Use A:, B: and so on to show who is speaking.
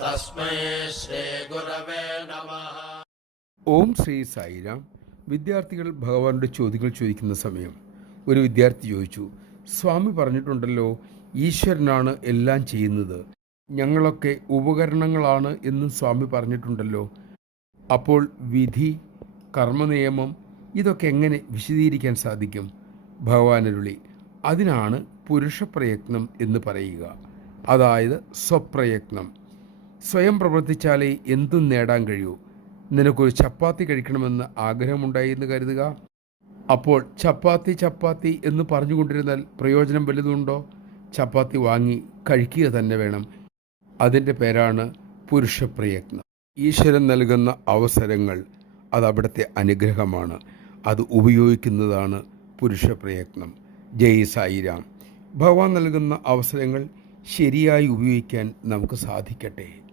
A: തസ്മൈ ശ്രീ
B: ഓം ശ്രീ സായിരാം. വിദ്യാർത്ഥികൾ ഭഗവാനോട് ചോദ്യങ്ങൾ ചോദിക്കുന്ന സമയം. ഒരു വിദ്യാർത്ഥി ചോദിച്ചു സ്വാമി പറഞ്ഞിട്ടുണ്ടല്ലോ ഈശ്വരനാണ് എല്ലാം ചെയ്യുന്നത്. ഞങ്ങളൊക്കെ ഉപകരണങ്ങളാണ് എന്നും സ്വാമി പറഞ്ഞിട്ടുണ്ടല്ലോ. അപ്പോൾ വിധി കർമ്മനിയമം ഇതൊക്കെ എങ്ങനെ വിശദീകരിക്കാൻ സാധിക്കും? ഭഗവാനരുളി അതിനാണ് പുരുഷപ്രയത്നം എന്ന് പറയുക. അതായത് സ്വപ്രയത്നം. സ്വയം പ്രവർത്തിച്ചാലേ എന്തും നേടാൻ കഴിയൂ. നിനക്കൊരു ചപ്പാത്തി കഴിക്കണമെന്ന് ആഗ്രഹമുണ്ടായി എന്ന് കരുതുക. അപ്പോൾ ചപ്പാത്തി ചപ്പാത്തി എന്ന് പറഞ്ഞുകൊണ്ടിരുന്നാൽ പ്രയോജനം വലുതുണ്ടോ? ചപ്പാത്തി വാങ്ങി കഴിക്കുക തന്നെ വേണം. അതിന്റെ പേരാണ് പുരുഷപ്രയത്നം. ഈശ്വരൻ നൽകുന്ന അവസരങ്ങൾ അത് അനുഗ്രഹമാണ്. അത് ഉപയോഗിക്കുന്നതാണ് പുരുഷപ്രയത്നം. ജയ് സായിരാം. ഭഗവാൻ നൽകുന്ന അവസരങ്ങൾ ശരിയായി ഉപയോഗിക്കാൻ നമുക്ക് സാധിക്കട്ടെ.